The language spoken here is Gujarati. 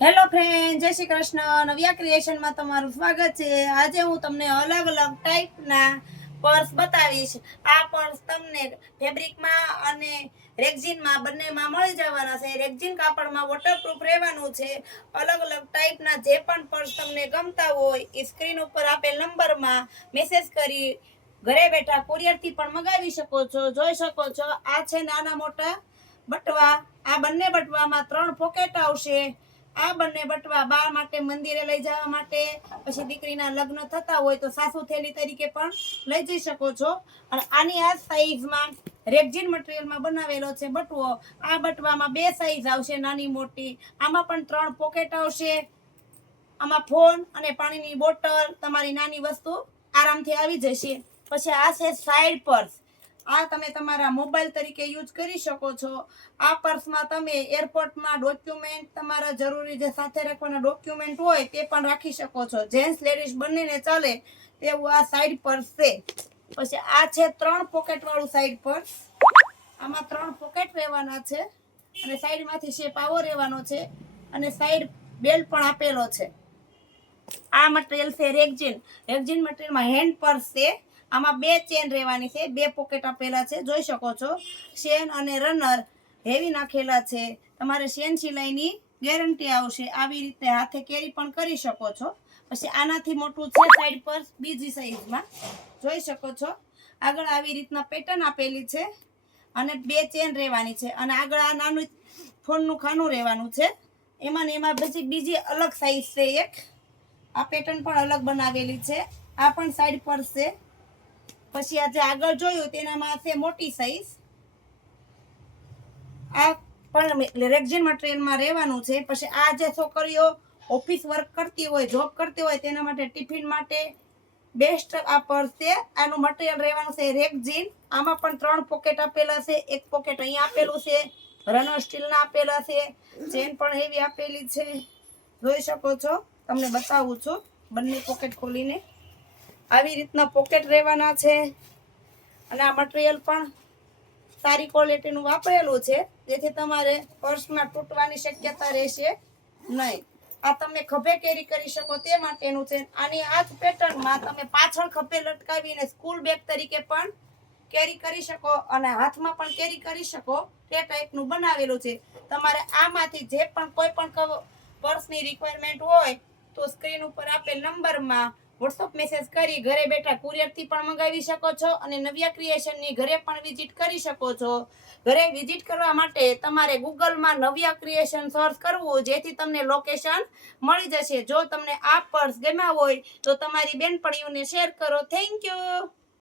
હેલો ફ્રેન્ડ, જય શ્રી કૃષ્ણ. નવ્યા ક્રિએશનમાં તમારું સ્વાગત છે. આજે હું તમને અલગ અલગ ટાઈપના પર્સ બતાવીશ. આ પર્સ તમને ફેબ્રિકમાં અને રેક્ઝિનમાં બંનેમાં મળી જવાના છે. રેક્ઝિન કાપડમાં વોટરપ્રૂફ રહેવાનું છે. અલગ અલગ ટાઈપના જે પણ પર્સ તમને ગમતા હોય એ સ્ક્રીન ઉપર આપેલ નંબરમાં મેસેજ કરી ઘરે બેઠા કુરિયરથી પણ મંગાવી શકો છો. જોઈ શકો છો, આ છે નાના મોટા બટવા. આ બંને બટવામાં 3 પોકેટ આવશે. આ બંને બટવા બા માટે મંદિરે લઈ જવા માટે, પછી દીકરીના લગ્ન થતા હોય તો સાસુ થેલી તરીકે પણ લઈ જઈ શકો છો. અને આની આ સાઈઝમાં રેક્ઝિન મટીરિયલમાં બનાવેલો છે બટવો. આ બટવામાં 2 સાઈઝ આવશે, નાની મોટી. આમાં પણ 3 પોકેટ આવશે. આમાં ફોન અને પાણીની બોટલ, તમારી નાની વસ્તુ આરામથી આવી જશે. પછી આ છે સાઈડ પર્સ. આ તમે તમારા મોબાઈલ તરીકે યુઝ કરી શકો છો. આ પર્સમાં તમે એરપોર્ટમાં ડોક્યુમેન્ટ, તમારા જરૂરી જે સાથે રાખવાના ડોક્યુમેન્ટ હોય તે પણ રાખી શકો છો. જેન્ટ્સ લેડીઝ બંનેને ચાલે તેવું આ સાઈડ પર્સ છે. પછી આ છે 3 પોકેટ વાળું સાઈડ પર્સ. આમાં 3 પોકેટ રહેવાના છે અને સાઈડમાંથી શેપ આવો રહેવાનો છે અને સાઈડ બેલ્ટ પણ આપેલો છે. આ મટીરિયલ છે રેક્ઝિન. રેક્ઝિન મટીરિયલમાં હેન્ડ પર્સ છે. આમાં 2 ચેન રહેવાની છે, 2 પોકેટ આપેલા છે, જોઈ શકો છો. ચેન અને રનર હેવી નાખેલા છે. તમારે ચેન સિલાઈની ગેરંટી આવશે. આવી રીતે હાથે કેરી પણ કરી શકો છો. પછી આનાથી મોટું છે સાઈડ પર્સ બીજી સાઈઝમાં, જોઈ શકો છો. આગળ આવી રીતના પેટર્ન આપેલી છે અને 2 ચેન રહેવાની છે અને આગળ આ નાનું ફોનનું ખાનું રહેવાનું છે. એમાં ને એમાં પછી બીજી અલગ સાઈઝ છે એક. આ પેટર્ન પણ અલગ બનાવેલી છે. આ પણ સાઈડ પર છે. પછી આ જે આગળ જોયું તેનામાં છે મોટી સાઈઝ. આ પણ રેક્ઝિન મટીરિયલમાં રહેવાનું છે. પછી આ જે છોકરીઓ ઓફિસ વર્ક કરતી હોય, જોબ કરતી હોય તેના માટે ટિફિન માટે બેસ્ટ આ પર્સ છે. આનું મટીરિયલ રહેવાનું છે રેક્ઝિન. આમાં પણ 3 પોકેટ આપેલા છે. એક પોકેટ અહીંયા આપેલું છે, રનર સ્ટીલના આપેલા છે, ચેન પણ હેવી આપેલી છે, જોઈ શકો છો. તમને બતાવું છું બંને પોકેટ ખોલીને. આવી રીતના પોકેટ રહેવાના છે અને આ મટીરિયલ પણ સારી ક્વોલિટીનું વાપરેલું છે, જેથી તમારે પર્સમાં તૂટવાની શક્યતા રહેશે નહીં. આ તમે ખભે કેરી કરી શકો તે માટેનું છે. આની આ જ પેટર્નમાં તમે પાછળ ખભે લટકાવીને સ્કૂલ બેગ તરીકે પણ કેરી કરી શકો અને હાથમાં પણ કેરી કરી શકો તે ટાઈપનું બનાવેલું છે. તમારે આમાંથી જે પણ કોઈ પણ પર્સની રિક્વાયરમેન્ટ હોય તો સ્ક્રીન ઉપર આપેલ નંબરમાં વોટ્સઅપ મેસેજ કરી ઘરે બેઠા કુરિયરથી પણ મંગાવી શકો છો અને નવ્યા ક્રિએશનની ઘરે પણ વિઝિટ કરી શકો છો. ઘરે વિઝિટ કરવા માટે તમારે ગૂગલમાં નવ્યા ક્રિએશન સર્ચ કરવું, જેથી તમને લોકેશન મળી જશે. જો તમને આ પર્સ ગમ્યા હોય તો તમારી બેનપણીઓને શેર કરો. Thank you.